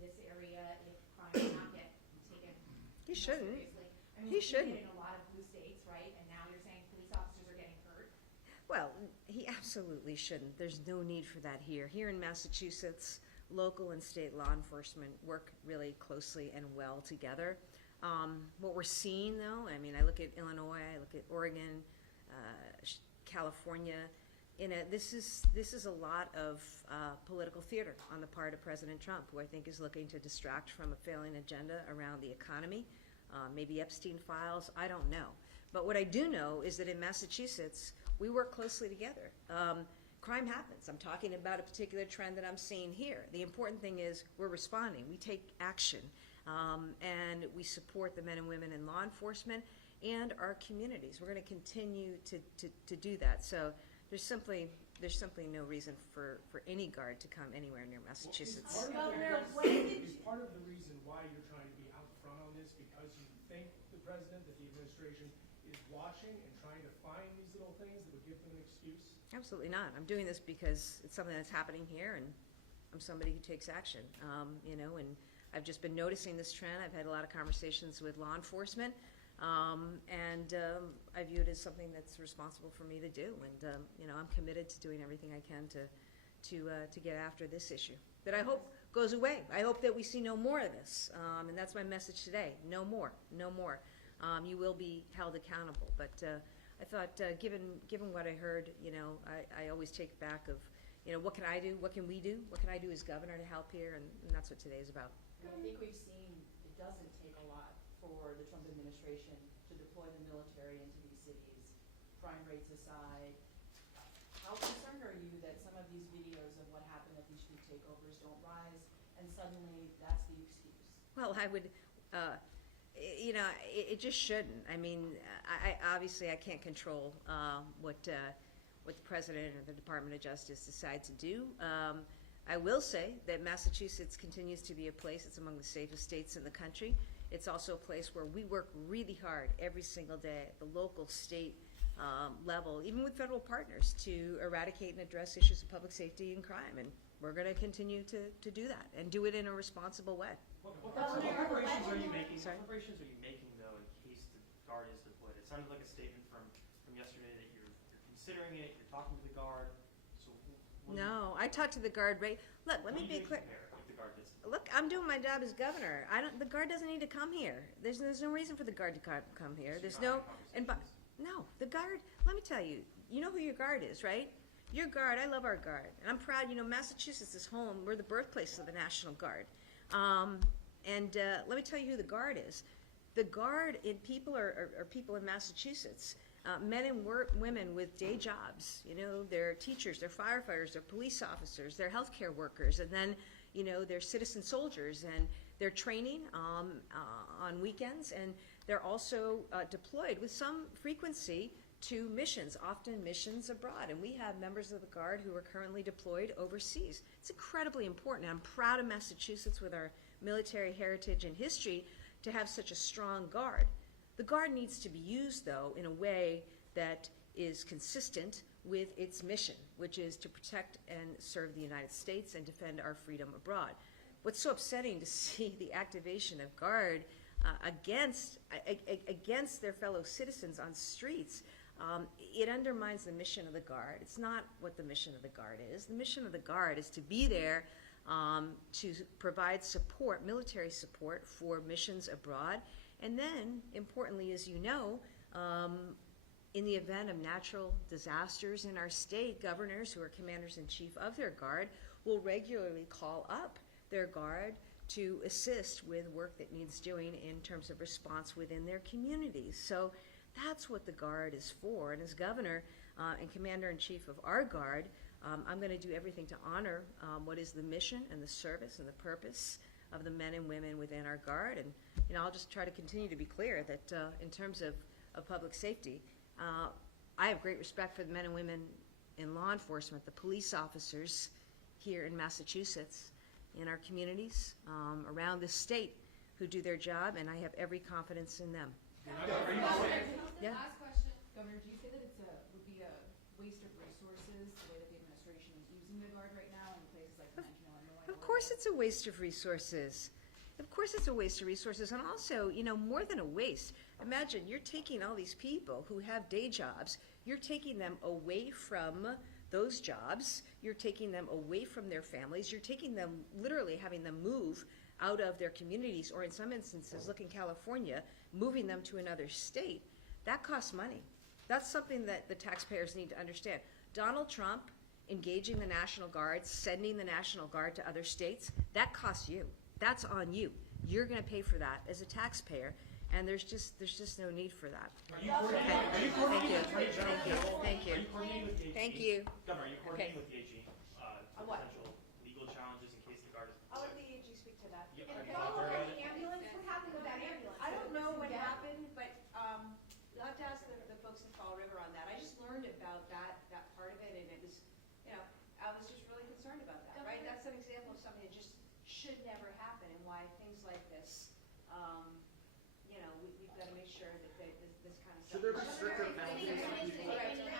this area if crime does not get taken He shouldn't. seriously? I mean, He we've seen shouldn't. it in a lot of blue states, right? And now you're saying police officers are getting hurt. Well, he absolutely shouldn't. There's no need for that here. Here in Massachusetts, local and state law enforcement work really closely and well together. What we're seeing, though, I mean, I look at Illinois, I look at Oregon, California. This is a lot of political theater on the part of President Trump, who I think is looking to distract from a failing agenda around the economy, maybe Epstein files. I don't know. But what I do know is that in Massachusetts, we work closely together. Crime happens. I'm talking about a particular trend that I'm seeing here. The important thing is we're responding. We take action, and we support the men and women in law enforcement and our communities. We're going to continue to do that. So there's simply no reason for any guard to come anywhere near Massachusetts. Is part of the reason why you're trying to be out front on this because you think the president, that the administration is watching and trying to find these little things that would give them an excuse? Absolutely not. I'm doing this because it's something that's happening here, and I'm somebody who takes action. And I've just been noticing this trend. I've had a lot of conversations with law enforcement, and I view it as something that's responsible for me to do. And I'm committed to doing everything I can to get after this issue that I hope goes away. I hope that we see no more of this, and that's my message today. No more. No more. You will be held accountable. But I thought, given what I heard, I always take back of, what can I do? What can we do? What can I do as governor to help here? And that's what today is about. And I think we've seen it doesn't take a lot for the Trump administration to deploy the military into these cities, crime rates aside. How concerned are you that some of these videos of what happened at these street takeovers don't rise, and suddenly that's the excuse? Well, I would, it just shouldn't. I mean, I obviously I can't control what the president or the Department of Justice decide to do. I will say that Massachusetts continues to be a place that's among the safest states in the country. It's also a place where we work really hard every single day at the local, state level, even with federal partners, to eradicate and address issues of public safety and crime. And we're going to continue to do that and do it in a responsible way. What preparations are you making? Sorry? What preparations are you making, though, in case the guard is deployed? It sounded like a statement from yesterday that you're considering it. You're talking to the guard. So No, I talked to the guard. Look, let me be clear. If the guard gets deployed? Look, I'm doing my job as governor. The guard doesn't need to come here. There's no reason for the guard to come here. There's no, no, the guard, let me tell you, you know who your guard is, right? Your guard, I love our guard. And I'm proud, Massachusetts is home. We're the birthplace of the National Guard. Let me tell you who the guard is. The guard are people in Massachusetts, men and women with day jobs. They're teachers, they're firefighters, they're police officers, they're healthcare workers, and then, they're citizen soldiers, and they're training on weekends, and they're also deployed with some frequency to missions, often missions abroad. And we have members of the Guard who are currently deployed overseas. It's incredibly important. I'm proud of Massachusetts with our military heritage and history to have such a strong Guard. The Guard needs to be used, though, in a way that is consistent with its mission, which is to protect and serve the United States and defend our freedom abroad. What's so upsetting to see the activation of Guard against their fellow citizens on streets. It undermines the mission of the Guard. It's not what the mission of the Guard is. The mission of the Guard is to be there to provide support, military support for missions abroad. And then, importantly, as you know, in the event of natural disasters in our state, governors who are commanders-in-chief of their Guard will regularly call up their Guard to assist with work that needs doing in terms of response within their communities. So that's what the Guard is for. And as governor and commander-in-chief of our Guard, I'm going to do everything to honor what is the mission and the service and the purpose of the men and women within our Guard. And I'll just try to continue to be clear that in terms of public safety, I have great respect for the men and women in law enforcement, the police officers here in Massachusetts, in our communities, around the state, who do their job, and I have every confidence in them. Yeah. Last question, Governor, do you say that would be a waste of resources the way that the administration is using the Guard right now in places like mentioned Illinois? Of course course it's a waste of resources. Of course it's a waste of resources, and also, more than a waste. Imagine you're taking all these people who have day jobs, you're taking them away from those jobs, you're taking them away from their families, you're taking them, literally having them move out of their communities, or in some instances, look in California, moving them to another state. That costs money. That's something that the taxpayers need to understand. Donald Trump engaging the National Guard, sending the National Guard to other states, that costs you. That's on you. You're going to pay for that as a taxpayer, and there's just no need for that. Are you coordinating Thank you. with Attorney General Thank you. Hill? Thank you. Are you coordinating with the AG? Thank you. Governor, are you coordinating Okay. with the AG On for what? potential legal challenges in case the guard is I'll let deployed? the AG speak to that. Yeah, And are you follow up talking on about the it? ambulance, what happened with that ambulance? I don't know what Yeah. happened, but, you'll have to ask the folks in Fall River on that. I just learned about that part of it, and it was, I was just really concerned about that, right? Okay. That's an example of something that just should never happen, and why things like this, we've got to make sure that this kind of stuff. Should there be stricter penalties for people?